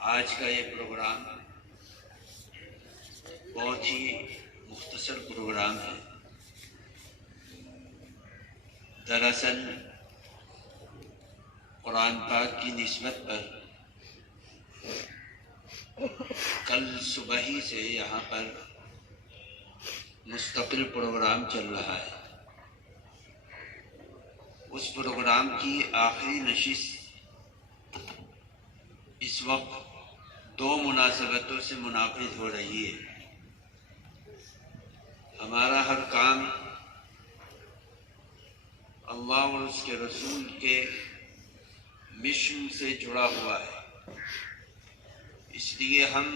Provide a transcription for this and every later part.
آج کا یہ پروگرام بہت ہی مختصر پروگرام ہے۔ دراصل قرآن پاک کی نسبت پر کل صبح ہی سے یہاں پر مستقل پروگرام چل رہا ہے۔ اس پروگرام کی آخری نشست اس وقت دو مناسبتوں سے منعقد ہو رہی ہے۔ ہمارا ہر کام اللہ اور اس کے رسول کے مشن سے جڑا ہوا ہے، اس لیے ہم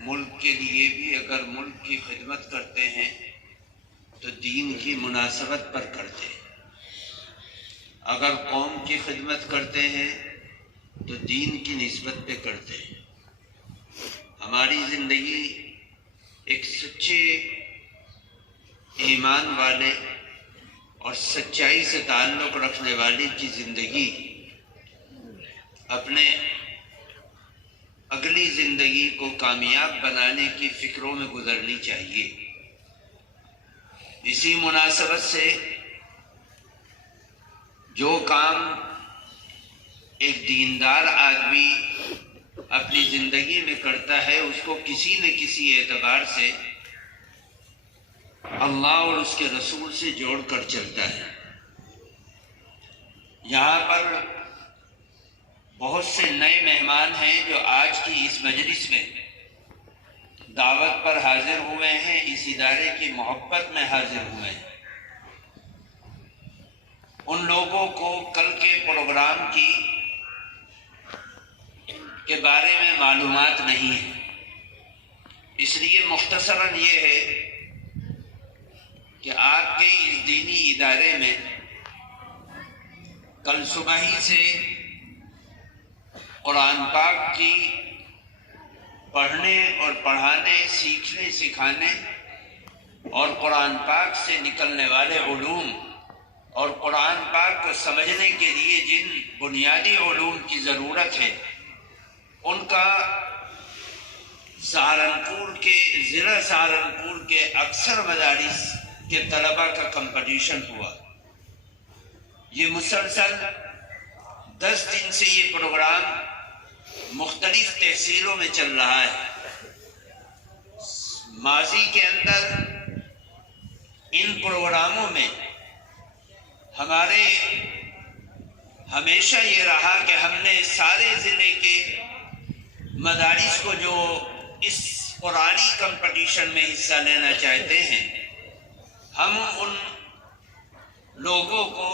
ملک کے لیے بھی اگر ملک کی خدمت کرتے ہیں تو دین کی مناسبت پر کرتے ہیں، اگر قوم کی خدمت کرتے ہیں تو دین کی نسبت پہ کرتے ہیں۔ ہماری زندگی ایک سچے ایمان والے اور سچائی سے تعلق رکھنے والے کی زندگی اپنے اگلی زندگی کو کامیاب بنانے کی فکروں میں گزرنی چاہیے۔ اسی مناسبت سے جو کام ایک دیندار آدمی اپنی زندگی میں کرتا ہے اس کو کسی نہ کسی اعتبار سے اللہ اور اس کے رسول سے جوڑ کر چلتا ہے۔ یہاں پر بہت سے نئے مہمان ہیں جو آج کی اس مجلس میں دعوت پر حاضر ہوئے ہیں، اس ادارے کی محبت میں حاضر ہوئے ہیں۔ ان لوگوں کو کل کے پروگرام کے بارے میں معلومات نہیں ہے، اس لیے مختصراً یہ ہے کہ آپ کے اس دینی ادارے میں کل صبح ہی سے قرآن پاک کی پڑھنے اور پڑھانے، سیکھنے سکھانے اور قرآن پاک سے نکلنے والے علوم اور قرآن پاک کو سمجھنے کے لیے جن بنیادی علوم کی ضرورت ہے ان کا ضلع سہارنپور کے اکثر مدارس کے طلباء کا کمپٹیشن ہوا۔ یہ مسلسل 10 دن سے یہ پروگرام مختلف تحصیلوں میں چل رہا ہے۔ ماضی کے اندر ان پروگراموں میں ہمارے ہمیشہ یہ رہا کہ ہم نے سارے ضلع کے مدارس کو جو اس قرآنی کمپٹیشن میں حصہ لینا چاہتے ہیں، ہم ان لوگوں کو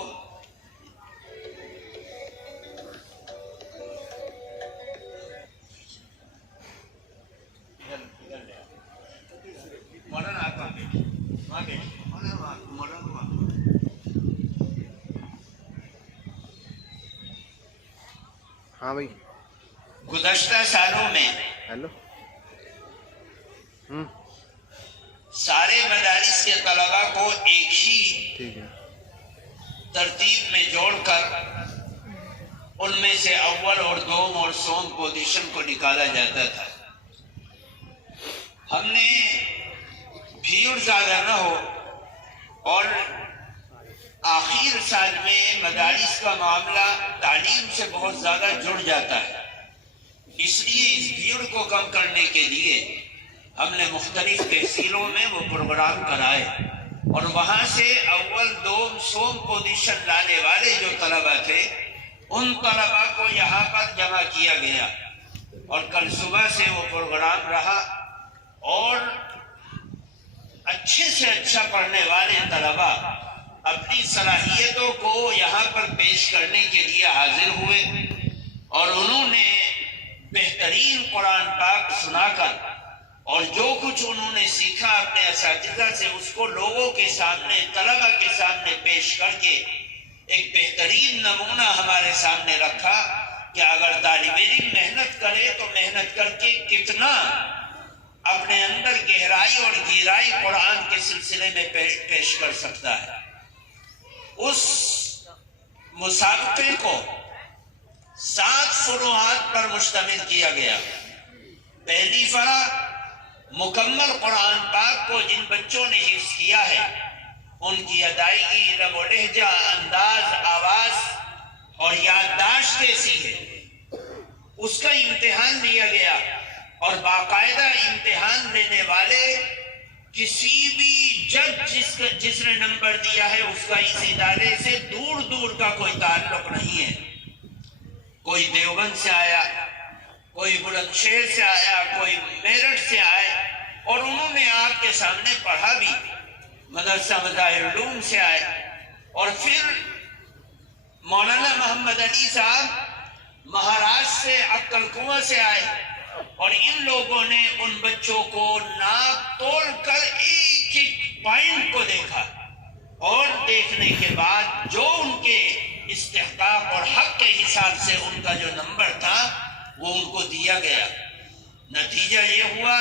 ہاں بھائی گزشتہ سالوں میں سارے مدارس کے طلباء کو ایک ہی ترتیب میں جوڑ کر ان میں سے اول اور دوم اور سوم پوزیشن کو نکالا جاتا تھا۔ ہم نے بھیڑ زیادہ نہ ہو اور آخر سال میں مدارس کا معاملہ تعلیم سے بہت زیادہ جڑ جاتا ہے، اس لیے اس بھیڑ کو کم کرنے کے لیے ہم نے مختلف تحصیلوں میں وہ پروگرام کرائے اور وہاں سے اول دوم سوم پوزیشن لانے والے جو طلباء تھے ان طلباء کو یہاں پر جمع کیا گیا اور کل صبح سے وہ پروگرام رہا اور اچھے سے اچھا پڑھنے والے طلباء اپنی صلاحیتوں کو یہاں پر پیش کرنے کے لیے حاضر ہوئے اور انہوں نے بہترین قرآن پاک سنا کر اور جو کچھ انہوں نے سیکھا اپنے اساتذہ سے اس کو لوگوں کے سامنے، طلباء کے سامنے پیش کر کے ایک بہترین نمونہ ہمارے سامنے رکھا کہ اگر طالب علم محنت کرے تو محنت کر کے کتنا اپنے اندر گہرائی اور گہرائی قرآن کے سلسلے میں پیش کر سکتا ہے۔ اس مسابقے کو 7 فروعات پر مشتمل کیا گیا۔ پہلی فرع مکمل قرآن پاک کو جن بچوں نے حفظ کیا ہے ان کی ادائیگی، لب و لہجہ، انداز، آواز اور یادداشت کیسی ہے، اس کا امتحان لیا گیا، اور باقاعدہ امتحان لینے والے کسی بھی جج جس نے نمبر دیا ہے اس کا اس ادارے سے دور دور کا کوئی تعلق نہیں ہے۔ کوئی دیوبند سے آیا، کوئی بلند شہر سے آیا، کوئی میرٹھ سے آئے، اور انہوں نے آپ کے سامنے پڑھا بھی، مدرسہ مظاہر علوم سے آئے، اور پھر مولانا محمد علی صاحب مہاراشٹر سے عقل کنواں سے آئے، اور ان لوگوں نے ان بچوں کو ناپ تول کر ایک ایک پوائنٹ کو دیکھا، اور دیکھنے کے بعد جو ان کے استحقاق اور حق کے حساب سے ان کا جو نمبر تھا وہ ان کو دیا گیا۔ نتیجہ یہ ہوا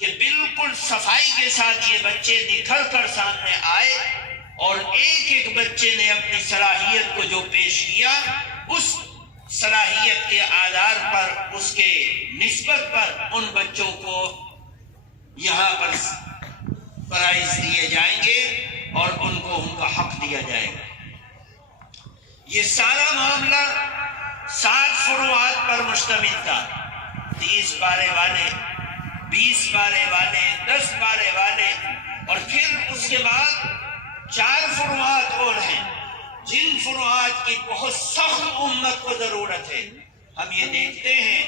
کہ بالکل صفائی کے ساتھ یہ بچے نکھر کر سامنے آئے، اور ایک ایک بچے نے اپنی صلاحیت کو جو پیش کیا، اس صلاحیت کے آدھار پر، اس کے نسبت پر ان بچوں کو یہاں پر پرائز دیے جائیں گے اور ان کو ان کا حق دیا جائے گا۔ یہ سارا معاملہ 7 فروعات پر مشتمل تھا، 30 پارے والے، 20 پارے والے، 10 پارے والے، اور پھر اس کے بعد 4 فروعات اور ہیں جن فروعات کی بہت سخت امت کو ضرورت ہے۔ ہم یہ دیکھتے ہیں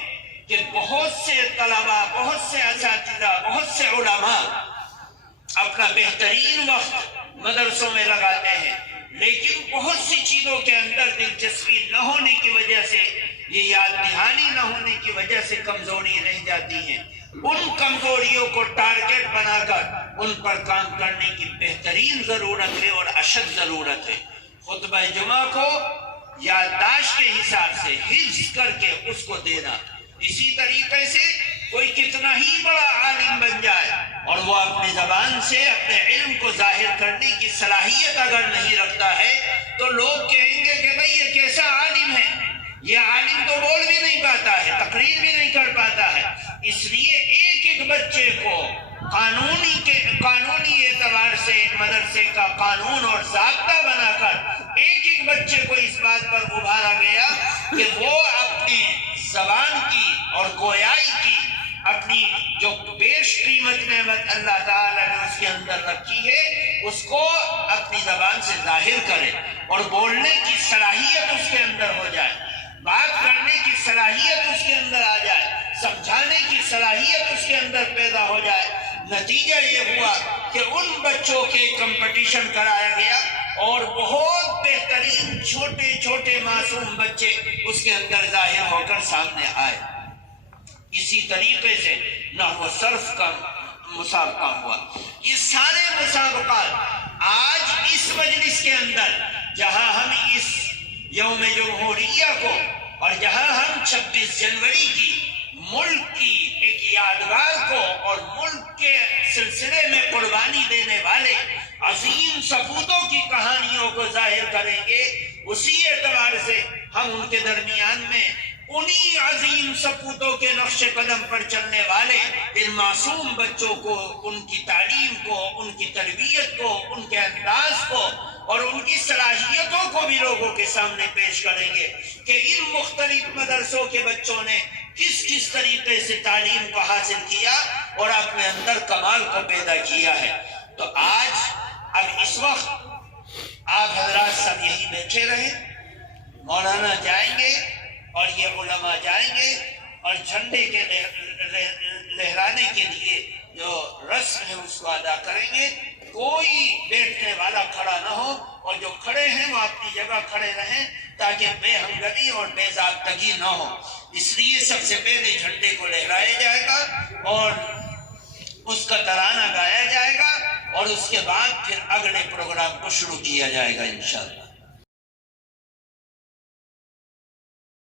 کہ بہت سے طلباء، بہت سے اساتذہ، بہت سے علماء اپنا بہترین وقت مدرسوں میں لگاتے ہیں، لیکن بہت سی چیزوں کے اندر دلچسپی نہ ہونے کی وجہ سے، یہ یاد دہانی نہ ہونے کی وجہ سے کمزوری رہ جاتی ہیں۔ ان کمزوریوں کو ٹارگٹ بنا کر ان پر کام کرنے کی بہترین ضرورت ہے اور اشد ضرورت ہے۔ خطبہ جمعہ کو یادداشت کے حساب سے حفظ کر کے اس کو دینا۔ اسی طریقے سے کوئی کتنا ہی بڑا عالم بن جائے اور وہ اپنی زبان سے اپنے علم کو ظاہر کرنے کی صلاحیت اگر نہیں رکھتا ہے تو لوگ کہیں گے کہ بھئی یہ کیسا عالم ہے، یہ عالم تو بول بھی نہیں پاتا ہے، تقریر بھی نہیں کر پاتا ہے۔ اس لیے ایک ایک بچے کو قانونی اعتبار سے مدرسے کا قانون اور ضابطہ بنا کر ایک ایک بچے کو اس بات پر ابھارا گیا کہ وہ اپنی زبان کی اور گویائی کی، اپنی جو بیش قیمت نعمت اللہ تعالیٰ نے اس کے اندر رکھی ہے اس کو اپنی زبان سے ظاہر کرے، اور بولنے کی صلاحیت اس کے اندر ہو جائے، بات کرنے کی صلاحیت اس کے اندر آ جائے، سمجھانے کی صلاحیت اس کے اندر پیدا ہو جائے۔ نتیجہ یہ ہوا کہ ان بچوں کے کمپٹیشن کرایا گیا اور بہت بہترین چھوٹے چھوٹے معصوم بچے اس کے اندر ظاہر ہو کر سامنے آئے۔ اسی طریقے سے نحو صرف کا مسابقہ ہوا۔ یہ سارے مسابقات آج اس مجلس کے اندر جہاں ہم اس یوم جمہوریہ کو اور جہاں ہم 26 جنوری کی ملک کی ایک یادگار کو اور ملک کے سلسلے میں قربانی دینے والے عظیم سپوتوں کی کہانیوں کو ظاہر کریں گے، اسی اعتبار سے ہم ان کے درمیان میں انہی عظیم سپوتوں کے نقش قدم پر چلنے والے ان معصوم بچوں کو، ان کی تعلیم کو، ان کی تربیت کو، ان کے انداز کو اور ان کی صلاحیتوں کو بھی لوگوں کے سامنے پیش کریں گے کہ ان مختلف مدرسوں کے بچوں نے کس کس طریقے سے تعلیم کو حاصل کیا اور اپنے اندر کمال کو پیدا کیا ہے۔ تو آج اب اس وقت آپ حضرات سب یہی بیٹھے رہیں، مولانا جائیں گے اور یہ علماء جائیں گے اور جھنڈے کے لہرانے کے لیے جو رسم ہے اس کو ادا کریں گے۔ کوئی بیٹھنے والا کھڑا نہ ہو، اور جو کھڑے ہیں وہ اپنی جگہ کھڑے رہیں تاکہ بے ہمدردی اور بے ضابطگی نہ ہو۔ اس لیے سب سے پہلے جھنڈے کو لہرایا جائے گا اور اس کا ترانہ گایا جائے گا، اور اس کے بعد پھر اگلے پروگرام کو شروع کیا جائے گا انشاءاللہ۔